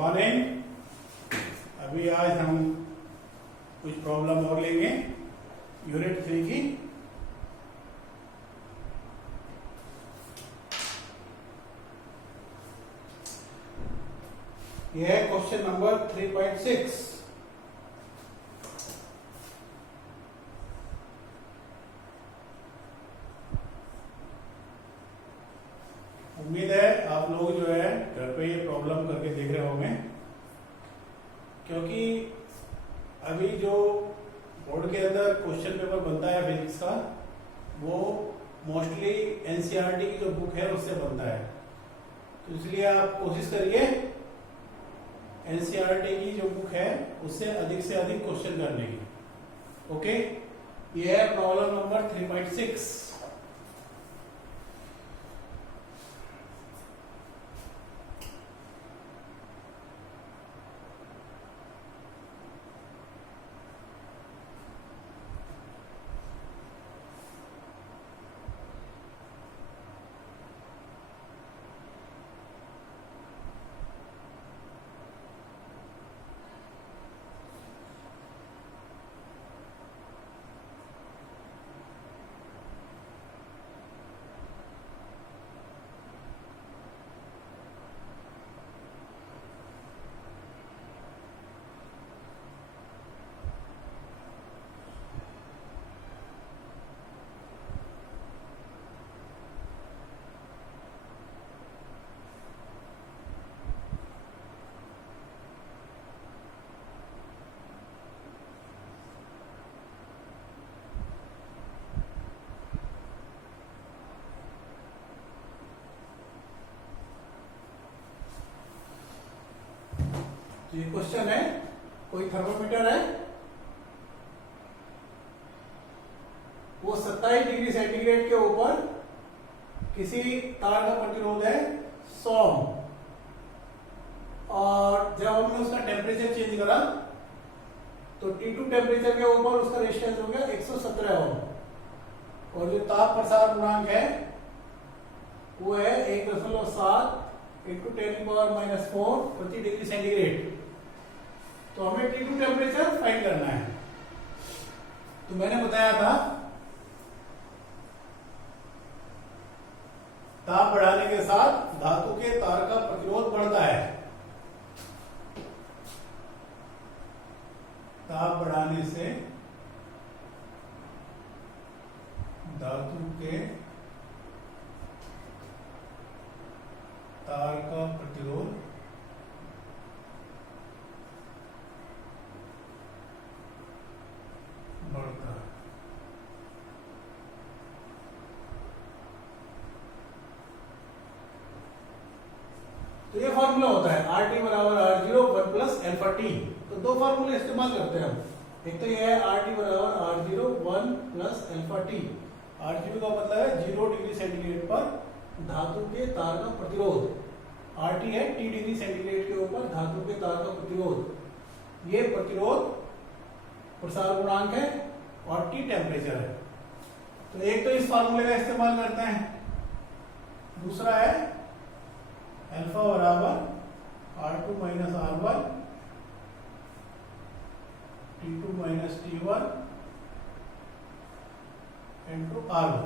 Morning. अभी आज हम कुछ प्रॉब्लम और लेंगे यूनिट 3 की। यह है क्वेश्चन नंबर 3.6। उम्मीद है आप लोग जो है घर पे ये प्रॉब्लम करके देख रहे होंगे, क्योंकि अभी जो बोर्ड के अंदर क्वेश्चन पेपर बनता है फिजिक्स का, वो मोस्टली एनसीईआरटी की जो बुक है उससे बनता है। तो इसलिए आप कोशिश करिए एनसीईआरटी की जो बुक है उससे अधिक क्वेश्चन करने की। ओके, ये है प्रॉब्लम नंबर 3.6। तो ये क्वेश्चन है, कोई थर्मोमीटर है, वो 27 डिग्री सेंटीग्रेड के ऊपर किसी तार का प्रतिरोध है 100, और जब हमने उसका टेम्परेचर चेंज करा तो T2 टेम्परेचर के ऊपर उसका रेजिस्टेंस हो गया 117 ओम, और जो ताप प्रसार गुणांक है वो है 1.7 इंटू 10⁻⁻4 प्रति डिग्री सेंटीग्रेड। तो हमें T2 टेम्परेचर फाइंड करना है। तो मैंने बताया था ताप बढ़ाने के साथ धातु के तार का प्रतिरोध बढ़ता है। ताप बढ़ाने से धातु के तार का प्रतिरोध बढ़ता है। तो ये फॉर्मूला होता है RT बराबर R0 1 प्लस अल्फा टी। तो दो फार्मूले इस्तेमाल करते हैं हम। एक तो ये है RT बराबर R0 1 plus alpha T. R0 का मतलब है 0 डिग्री सेंटीग्रेड पर धातु के तार का प्रतिरोध। RT है T डिग्री सेंटीग्रेड के ऊपर धातु के तार का प्रतिरोध। ये प्रतिरोध प्रसार गुणांक है और T टेम्परेचर है। तो एक तो इस फार्मूले का इस्तेमाल करते हैं, दूसरा है अल्फा बराबर R2 minus R1 T2 minus T1 into R1।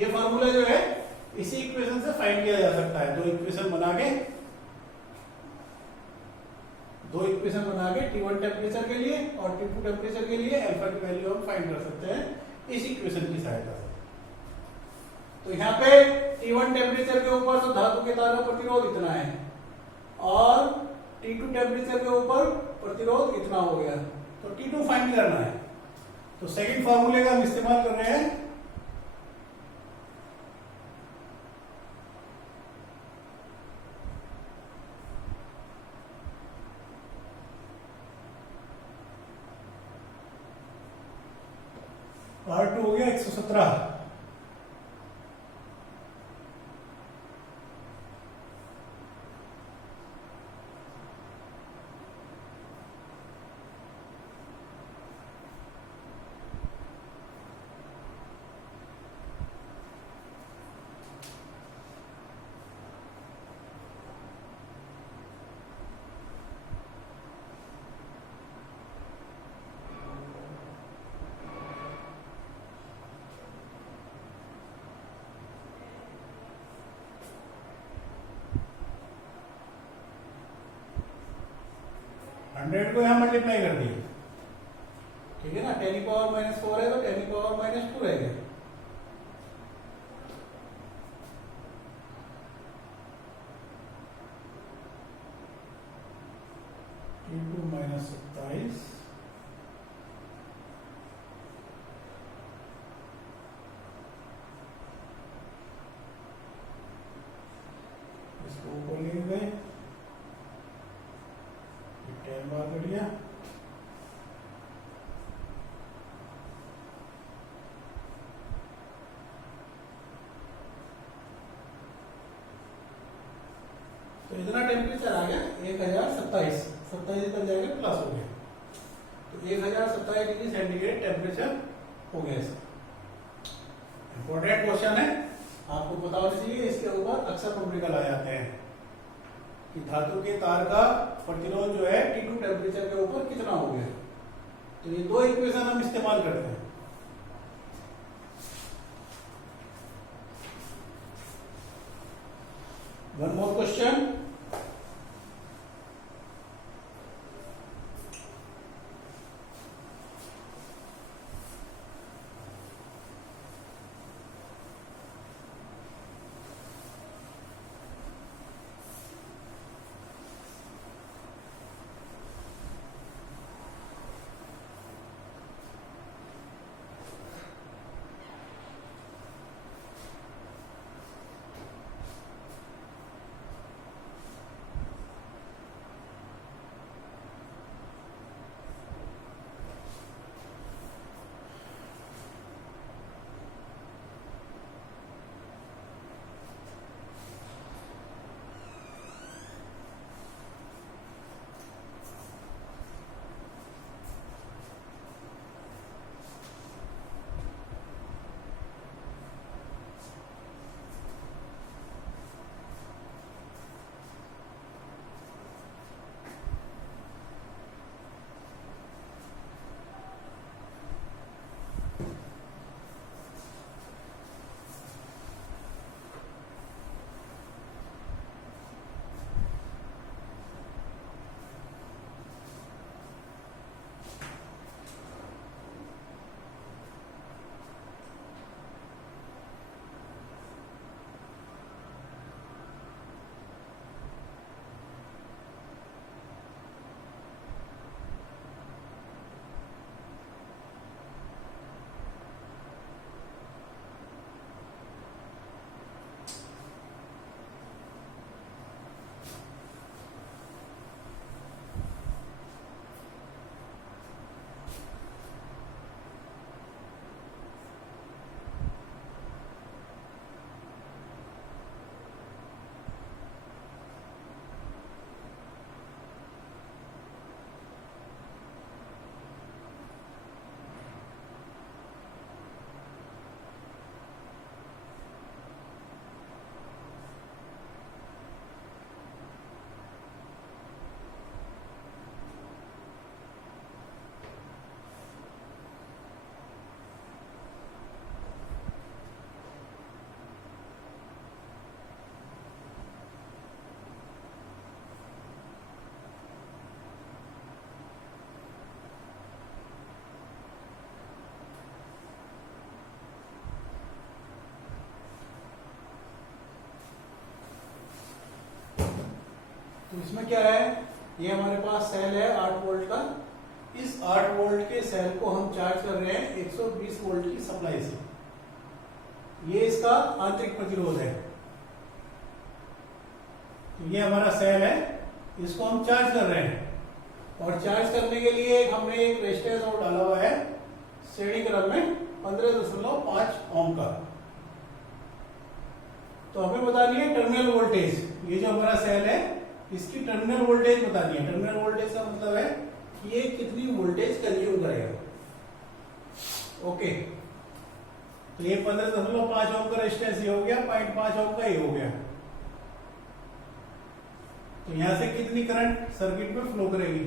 ये फार्मूला जो है इसी इक्वेशन से फाइंड किया जा सकता है। दो इक्वेशन बना के T1 टेम्परेचर के लिए और T2 टेम्परेचर के लिए अल्फा की वैल्यू हम फाइंड कर सकते हैं इस इक्वेशन की सहायता से। तो यहाँ पे T1 टेम्परेचर के ऊपर तो धातु के तार का प्रतिरोध इतना है और T2 टेम्परेचर के ऊपर प्रतिरोध इतना हो गया, तो T2 फाइंड करना है। तो सेकंड फार्मूले का हम इस्तेमाल कर रहे हैं। R2 हो गया 117, 100 को यहाँ मल्टीप्लाई कर दिया, ठीक है ना। 10⁻⁻4 है तो 10⁻⁻2 रहेगा। T2 माइनस 27 इसको ऊपर ले गए, 10 बार कर लिया, तो इतना टेम्परेचर आ गया 1027, 27 इधर जाएगा प्लस हो गया, तो 1027 डिग्री सेंटीग्रेड टेम्परेचर हो गया इसका। इंपॉर्टेंट क्वेश्चन है, आपको पता होना चाहिए। इसके ऊपर अक्सर न्यूमेरिकल आ जाते हैं कि धातु के तार का प्रतिरोध जो है T2 टेम्परेचर के ऊपर कितना हो गया। तो ये दो इक्वेशन हम इस्तेमाल करते हैं। वन मोर क्वेश्चन, तो इसमें क्या है, ये हमारे पास सेल है 8 वोल्ट का। इस 8 वोल्ट के सेल को हम चार्ज कर रहे हैं 120 वोल्ट की सप्लाई से। ये इसका आंतरिक प्रतिरोध है। तो ये हमारा सेल है, इसको हम चार्ज कर रहे हैं, और चार्ज करने के लिए हमने एक रेजिस्टेंस और डाला हुआ है श्रेणी क्रम में 15.5 ओम का। तो हमें बतानी है टर्मिनल वोल्टेज। ये जो हमारा सेल है इसकी टर्मिनल वोल्टेज बतानी है। टर्मिनल वोल्टेज का मतलब है कि ये कितनी वोल्टेज कंज्यूम करेगा। ओके, तो ये 15.5 ओम का रेजिस्टेंस ये हो गया, 0.5 ओम का ये हो गया। तो यहां से कितनी करंट सर्किट में फ्लो करेगी?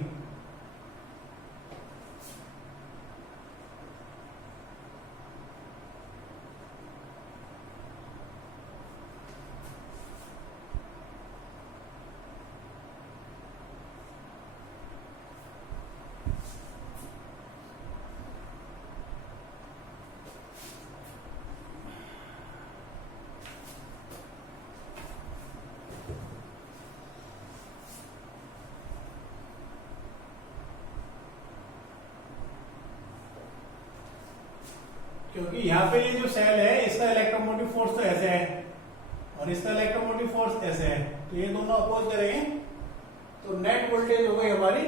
क्योंकि यहाँ पे ये जो सेल है इसका इलेक्ट्रोमोटिव फोर्स तो ऐसे है और इसका इलेक्ट्रोमोटिव फोर्स ऐसे है, तो ये दोनों अपोज करेंगे तो नेट वोल्टेज हो गई हमारी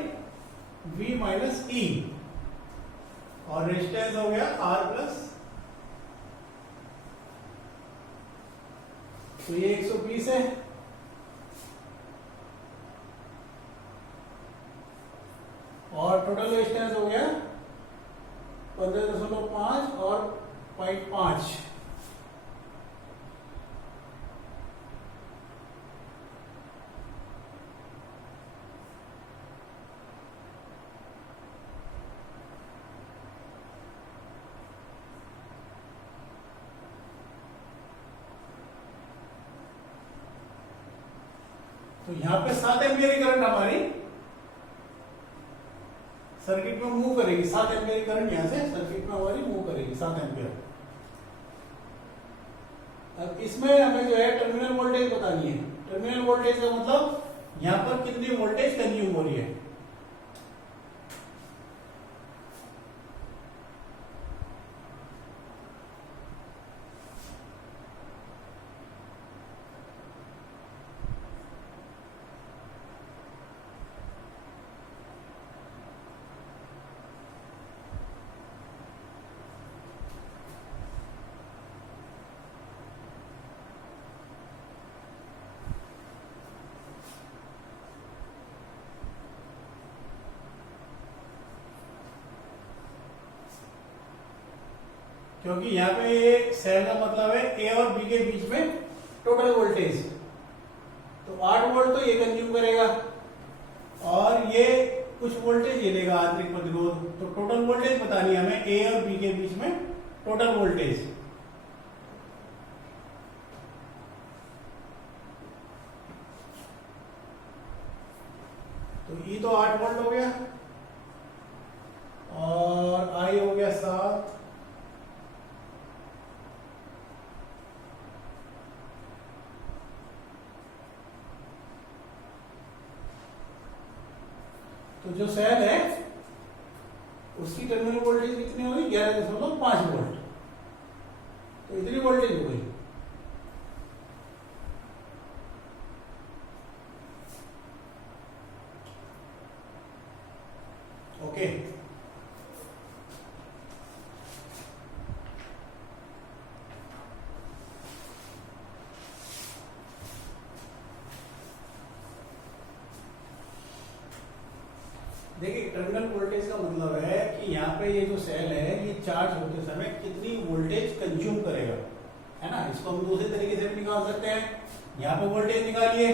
V माइनस ई और रेजिस्टेंस हो गया R प्लस, तो ये 120 है और टोटल रेजिस्टेंस हो गया 15.5 और 0.5। तो यहां पे 7 एम्पियर की करंट हमारी सर्किट में मूव करेगी, 7 एम्पियर की करंट यहां से सर्किट में हमारी मूव करेगी 7 एम्पियर। अब इसमें हमें जो है टर्मिनल वोल्टेज बतानी है। टर्मिनल वोल्टेज का मतलब यहां पर कितनी वोल्टेज कंज्यूम हो रही है। क्योंकि यहाँ पे ये सेल का मतलब है ए और बी के बीच में टोटल वोल्टेज, तो 8 वोल्ट तो ये कंज्यूम करेगा और ये कुछ वोल्टेज ये लेगा आंतरिक प्रतिरोध, तो टोटल वोल्टेज बतानी है हमें ए और बी के बीच में टोटल वोल्टेज। तो ई तो 8 वोल्ट हो गया और आई हो गया 7, तो जो सेल है उसकी टर्मिनल वोल्टेज कितनी होगी 11.5 वोल्ट, तो इतनी वोल्टेज हो गई। ओके, देखिए टर्मिनल वोल्टेज का मतलब है कि यहाँ पे ये जो सेल है ये चार्ज होते समय कितनी वोल्टेज कंज्यूम करेगा, है ना। इसको हम दूसरे तरीके से भी निकाल सकते हैं। यहाँ पे वोल्टेज निकालिए,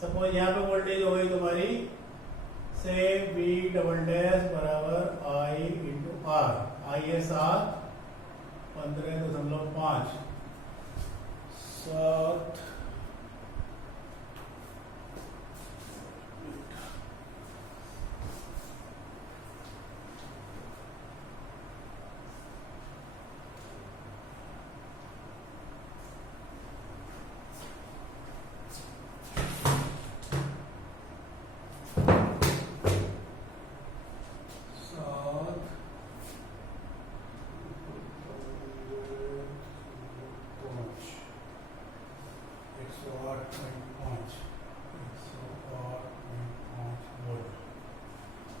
सपोज यहाँ पे वोल्टेज हो गई तुम्हारी से V डबल डैश बराबर I इंटू R, I है 7, 15.5, 7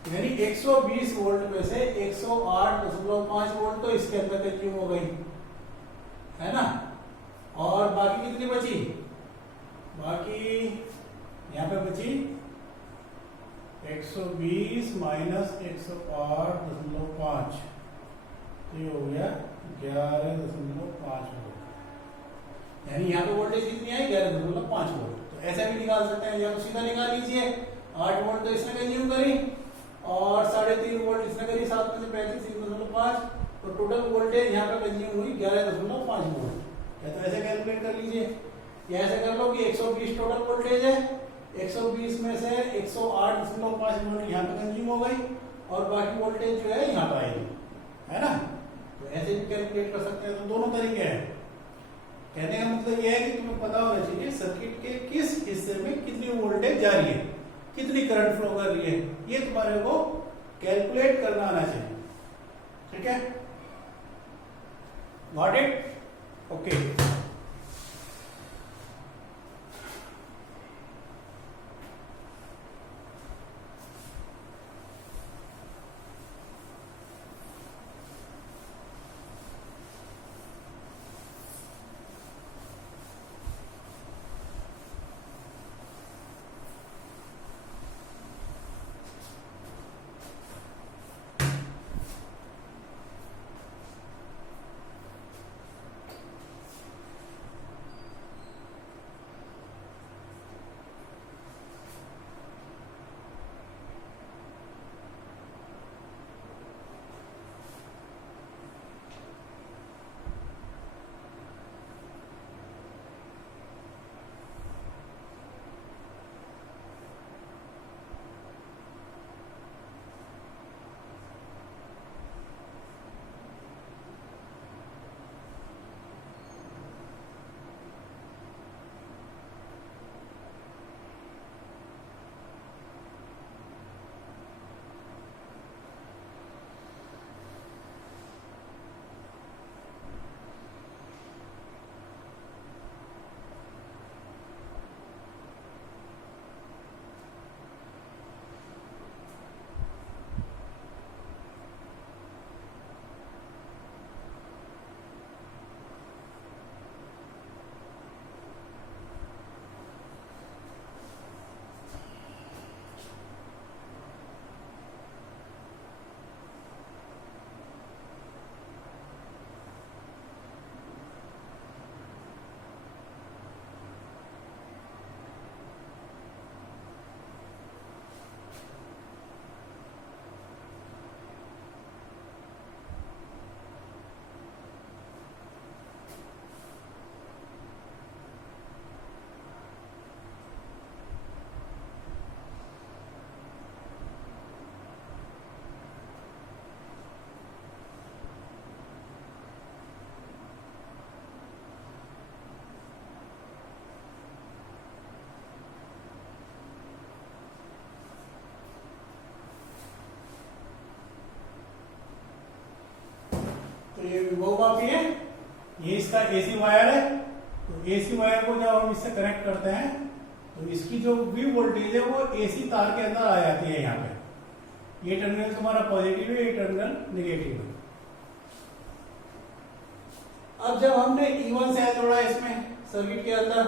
यानी 120 वोल्ट में से 108.5 वोल्ट तो इसके अंदर कंज्यूम हो गई, है ना। और बाकी कितनी बची, बाकी यहाँ पे बची 120 माइनस 108.5, तो ये हो गया 11.5 वोल्ट। यानी यहाँ पे वोल्टेज कितनी आई 11.5 वोल्ट। तो ऐसा भी निकाल सकते हैं, या तो सीधा निकाल लीजिए 8 वोल्ट तो इसने कंज्यूम करी और 3.5 वोल्ट इसने करी, 7 में से 35.5, तो टोटल वोल्टेज यहाँ पे कंज्यूम हुई 11.5 वोल्ट। या तो ऐसे कैलकुलेट कर लीजिए, या ऐसे कर लो कि 120 टोटल वोल्टेज है, 120 में से 108.5 वोल्ट यहाँ पे कंज्यूम हो गई और बाकी वोल्टेज जो है यहाँ पे आएगी, है ना। तो ऐसे भी कैलकुलेट कर सकते हैं। तो दोनों तरीके हैं। कहने का मतलब यह है कि तुम्हें पता होना चाहिए सर्किट के किस हिस्से में कितनी वोल्टेज जा रही है, कितनी करंट फ्लो कर रही है, ये तुम्हारे को कैलकुलेट करना आना चाहिए, ठीक है। Got it? ओके। तो ये विभव मापी है, ये इसका एसी वायर है। तो एसी वायर को जब हम इससे कनेक्ट करते हैं तो इसकी जो वी वोल्टेज है वो एसी तार के अंदर आ जाती है। यहाँ पे ये टर्मिनल तुम्हारा पॉजिटिव है, ये टर्मिनल नेगेटिव है। अब जब हमने E1 सेल जोड़ा इसमें सर्किट के अंदर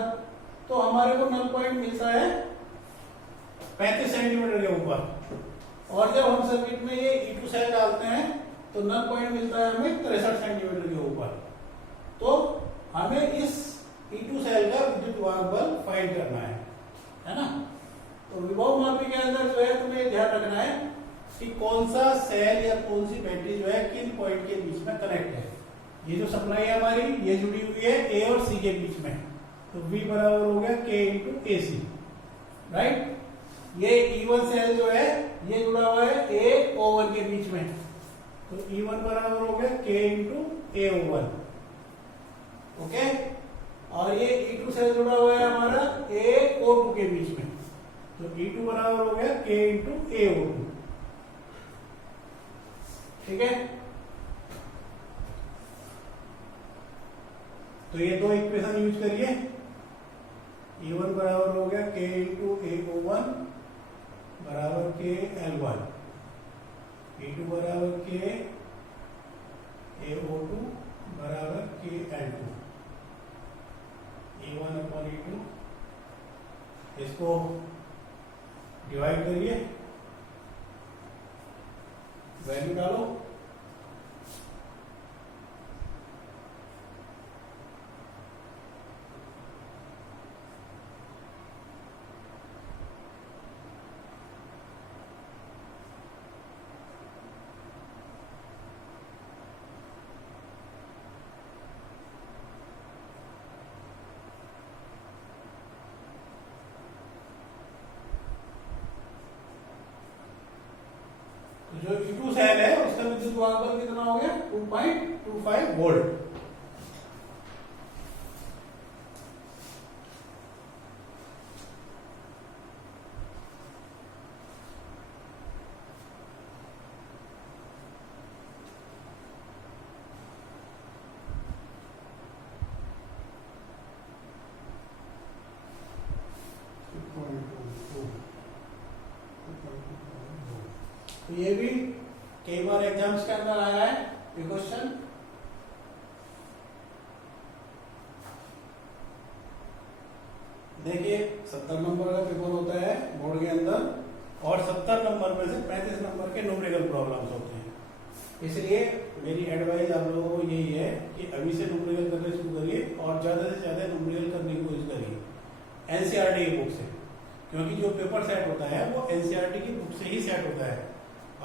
तो हमारे को नल पॉइंट मिलता है 35 सेंटीमीटर के ऊपर, और जब हम सर्किट में ये E2 सेल डालते हैं तो नल पॉइंट मिलता है हमें 63 सेंटीमीटर के ऊपर। तो हमें इस E2 सेल का विद्युत वाहक बल फाइंड करना है ना। तो विभव मापी के अंदर जो है तुम्हें ध्यान रखना है कि कौन सा सेल या कौन सी बैटरी जो है किन पॉइंट के बीच में कनेक्ट है। ये जो सप्लाई है हमारी ये जुड़ी हुई है ए और सी के बीच में, तो V बराबर हो गया K इंटू ए सी, राइट। ये E1 सेल जो है ये जुड़ा हुआ है A O1 के बीच में, तो E1 बराबर हो गया K इंटू A01, ओके। और ये E2 सेल जुड़ा हुआ है हमारा AO2 के बीच में, तो E2 बराबर हो गया K इंटू AO2, ठीक है। तो ये दो इक्वेशन यूज करिए। E1 बराबर हो गया K इंटू AO1 बराबर K L1, E2 बराबर K AO2 बराबर K L2, E1 upon E2, इसको डिवाइड करिए, वैल्यू डालो, जो E2 सेल है उसका विद्युत वाहक बल कितना हो गया 2.25 वोल्ट। तो ये भी कई बार एग्जाम्स के अंदर आया है ये क्वेश्चन। देखिए 70 नंबर का पेपर होता है बोर्ड के अंदर और 70 नंबर में से 35 नंबर के न्यूमेरिकल प्रॉब्लम्स होते हैं। इसलिए मेरी एडवाइस आप लोगों को यही है कि अभी से न्यूमेरिकल करने शुरू करिए और ज्यादा से ज्यादा न्यूमेरिकल करने की कोशिश करिए एनसीईआरटी की बुक से, क्योंकि जो पेपर सेट होता है वो एनसीईआरटी की बुक से ही सेट होता है।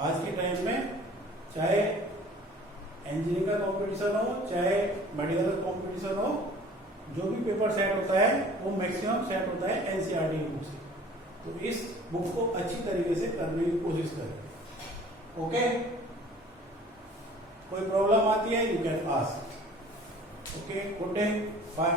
आज के टाइम में चाहे इंजीनियरिंग का कंपटीशन हो चाहे मेडिकल का कंपटीशन हो, जो भी पेपर सेट होता है वो मैक्सिमम सेट होता है एनसीईआरटी की बुक से। तो इस बुक को अच्छी तरीके से करने की कोशिश करें। ओके, कोई प्रॉब्लम आती है you can ask. Okay, good day, bye.